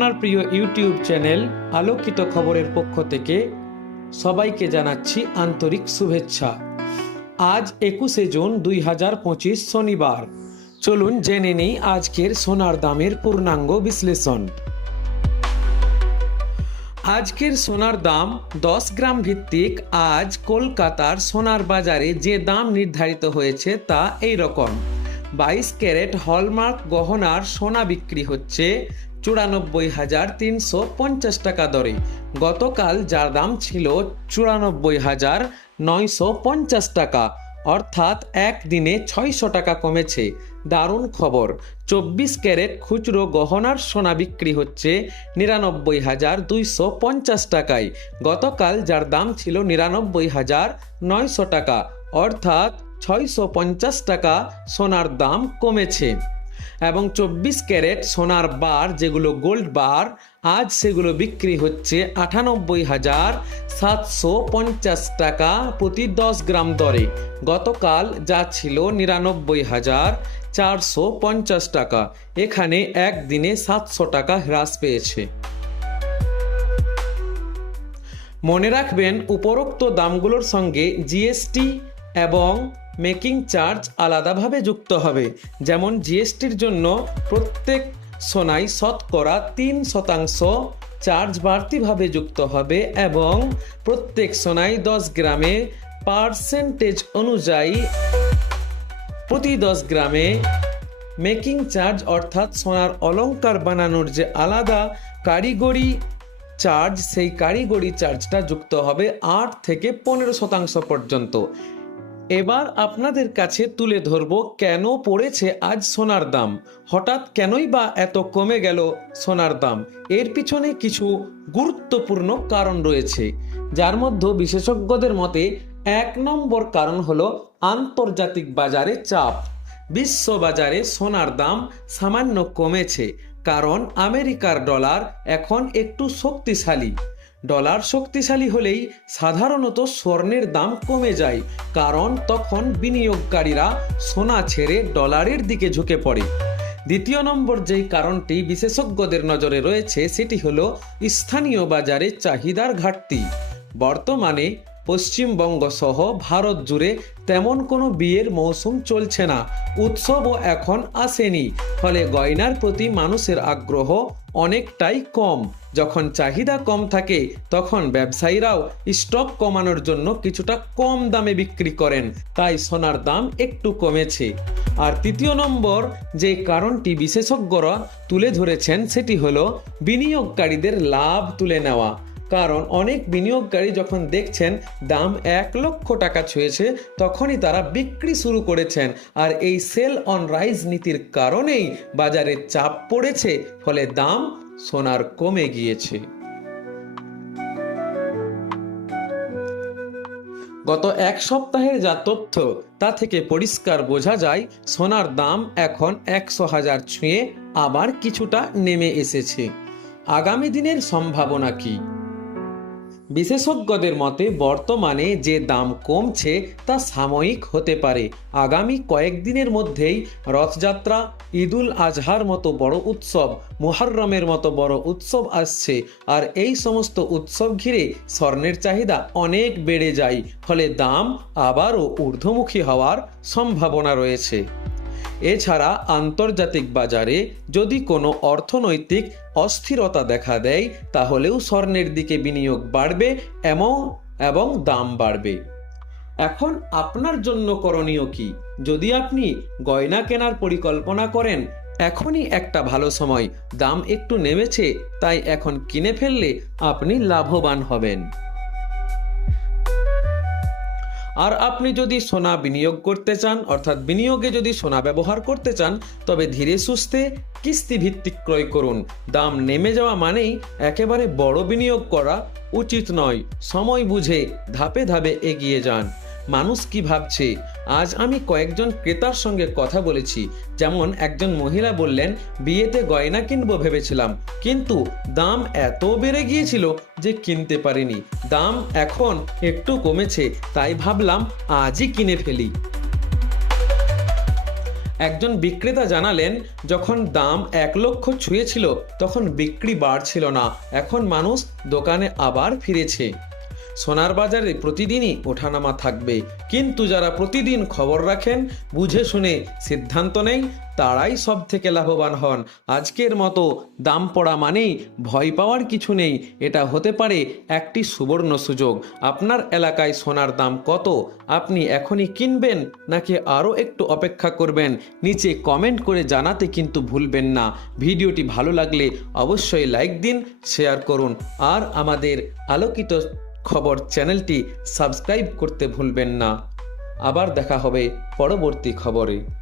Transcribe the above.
আপনার প্রিয় YouTube channel আলোকিত খবরের পক্ষ থেকে সবাইকে জানাচ্ছি আন্তরিক শুভেচ্ছা। আজ একুশে জুন দুই হাজার পঁচিশ শনিবার। চলুন জেনে নিই আজকের সোনার দামের পূর্ণাঙ্গ বিশ্লেষণ। আজকের সোনার দাম দশ গ্রাম ভিত্তিক, আজ কলকাতার সোনার বাজারে যে দাম নির্ধারিত হয়েছে তা এই রকম। বাইশ ক্যারেট হলমার্ক গহনার সোনা বিক্রি হচ্ছে চুরানব্বই হাজার তিনশো পঞ্চাশ টাকা দরে। গতকাল যার দাম ছিল চুরানব্বই হাজার নয়শো পঞ্চাশ টাকা, অর্থাৎ একদিনে ছয়শো টাকা কমেছে। দারুণ খবর, চব্বিশ ক্যারেট খুচরো গহনার সোনা বিক্রি হচ্ছে নিরানব্বই হাজার দুইশো পঞ্চাশ টাকায়। গতকাল যার দাম ছিল নিরানব্বই হাজার নয়শো টাকা, অর্থাৎ ছয়শো পঞ্চাশ টাকা সোনার দাম কমেছে। এবং চব্বিশ ক্যারেট সোনার বার, যেগুলো গোল্ড বার, আজ সেগুলো বিক্রি হচ্ছে আটানব্বই হাজার সাতশো পঞ্চাশ টাকা প্রতি দশ গ্রাম দরে। গতকাল যা ছিল নিরানব্বই হাজার চারশো পঞ্চাশ টাকা, এখানে একদিনে সাতশো টাকা হ্রাস পেয়েছে। মনে রাখবেন, উপরোক্ত দামগুলোর সঙ্গে জিএসটি এবং মেকিং চার্জ আলাদাভাবে যুক্ত হবে। যেমন জিএসটির জন্য প্রত্যেক সোনাই শতকরা তিন শতাংশ চার্জ বাড়তিভাবে যুক্ত হবে এবং প্রত্যেক সোনাই দশ গ্রামে পার্সেন্টেজ অনুযায়ী প্রতি দশ গ্রামে মেকিং চার্জ অর্থাৎ সোনার অলঙ্কার বানানোর যে আলাদা কারিগরি চার্জ, সেই কারিগরি চার্জটা যুক্ত হবে আট থেকে পনেরো শতাংশ পর্যন্ত। এবার আপনাদের কাছে তুলে ধরব কেন পড়েছে আজ সোনার দাম। হঠাৎ কেনই বা এত কমে গেল সোনার দাম? এর পিছনে কিছু গুরুত্বপূর্ণ কারণ রয়েছে। যার মধ্যে বিশেষজ্ঞদের মতে, এক নম্বর কারণ হলো আন্তর্জাতিক বাজারে চাপ। বিশ্ব বাজারে সোনার দাম সামান্য কমেছে, কারণ আমেরিকার ডলার এখন একটু শক্তিশালী। ডলার শক্তিশালী হলেই সাধারণত স্বর্ণের দাম কমে যায়, কারণ তখন বিনিয়োগকারীরা সোনা ছেড়ে ডলারের দিকে ঝুঁকে পড়ে। দ্বিতীয় নম্বর যেই কারণটি বিশেষজ্ঞদের নজরে রয়েছে, সেটি হলো স্থানীয় বাজারে চাহিদার ঘাটতি। বর্তমানে পশ্চিমবঙ্গ সহ ভারত জুড়ে তেমন কোনো বিয়ের মৌসুম চলছে না। উৎসবও এখন আসেনি। ফলে গয়নার প্রতি মানুষের আগ্রহ অনেকটাই কম। যখন চাহিদা কম থাকে, তখন ব্যবসায়ীরাও স্টক কমানোর জন্য কিছুটা কম দামে বিক্রি করেন। তাই সোনার দাম একটু কমেছে। আর তৃতীয় নম্বর, যে কারণটি বিশেষজ্ঞরা তুলে ধরেছেন, সেটি হলো বিনিয়োগকারীদের লাভ তুলে নেওয়া। কারণ অনেক বিনিয়োগকারী যখন দেখছেন দাম এক লক্ষ টাকা ছুঁয়েছে, তখনই তারা বিক্রি শুরু করেছেন। আর এই সেল অন রাইজ নীতির কারণেই বাজারে চাপ পড়েছে, ফলে দাম সোনার কমে গিয়েছে। গত এক সপ্তাহের যা তথ্য, তা থেকে পরিষ্কার বোঝা যায়, সোনার দাম এখন একশো হাজার ছুঁয়ে আবার কিছুটা নেমে এসেছে। আগামী দিনের সম্ভাবনা কি? বিশেষজ্ঞদের মতে, বর্তমানে যে দাম কমছে তা সাময়িক হতে পারে। আগামী কয়েকদিনের মধ্যেই রথযাত্রা, ঈদুল আজহার মতো বড় উৎসব, মুহররমের মতো বড় উৎসব আসছে। আর এই সমস্ত উৎসব ঘিরে স্বর্ণের চাহিদা অনেক বেড়ে যায়। ফলে দাম আবারও ঊর্ধ্বমুখী হওয়ার সম্ভাবনা রয়েছে। এছাড়া আন্তর্জাতিক বাজারে যদি কোনো অর্থনৈতিক অস্থিরতা দেখা দেয়, তাহলেও স্বর্ণের দিকে বিনিয়োগ বাড়বে এমন, এবং দাম বাড়বে। এখন আপনার জন্য করণীয় কি? যদি আপনি গয়না কেনার পরিকল্পনা করেন, এখনই একটা ভালো সময়। দাম একটু নেমেছে, তাই এখন কিনে ফেললে আপনি লাভবান হবেন। আর আপনি যদি সোনা বিনিয়োগ করতে চান, অর্থাৎ বিনিয়োগে যদি সোনা ব্যবহার করতে চান, তবে ধীরে সুস্থে কিস্তি ভিত্তিক ক্রয় করুন। দাম নেমে যাওয়া মানেই একেবারে বড় বিনিয়োগ করা উচিত নয়। সময় বুঝে ধাপে ধাপে এগিয়ে যান। মানুষ কি ভাবছে? আজ আমি কয়েকজন ক্রেতার সঙ্গে কথা বলেছি। যেমন একজন মহিলা বললেন, বিয়েতে গয়না কিনবো ভেবেছিলাম, কিন্তু দাম এত বেড়ে গিয়েছিল যে কিনতে পারিনি। দাম এখন একটু কমেছে, তাই ভাবলাম আজই কিনে ফেলি। একজন বিক্রেতা জানালেন, যখন দাম এক লক্ষ ছুঁয়েছিল, তখন বিক্রি বাড়ছিল না। এখন মানুষ দোকানে আবার ফিরেছে। সোনার বাজারে প্রতিদিনই ওঠানামা থাকবে। কিন্তু যারা প্রতিদিন খবর রাখেন, বুঝে শুনে সিদ্ধান্ত নেই, তারাই সব থেকে লাভবান হন। আজকের মতো দাম পড়া মানেই ভয় পাওয়ার কিছু নেই, এটা হতে পারে একটি সুবর্ণ সুযোগ। আপনার এলাকায় সোনার দাম কত? আপনি এখনই কিনবেন নাকি আরও একটু অপেক্ষা করবেন? নিচে কমেন্ট করে জানাতে কিন্তু ভুলবেন না। ভিডিওটি ভালো লাগলে অবশ্যই লাইক দিন, শেয়ার করুন। আর আমাদের আলোকিত খবর চ্যানেলটি সাবস্ক্রাইব করতে ভুলবেন না। আবার দেখা হবে পরবর্তী খবরে।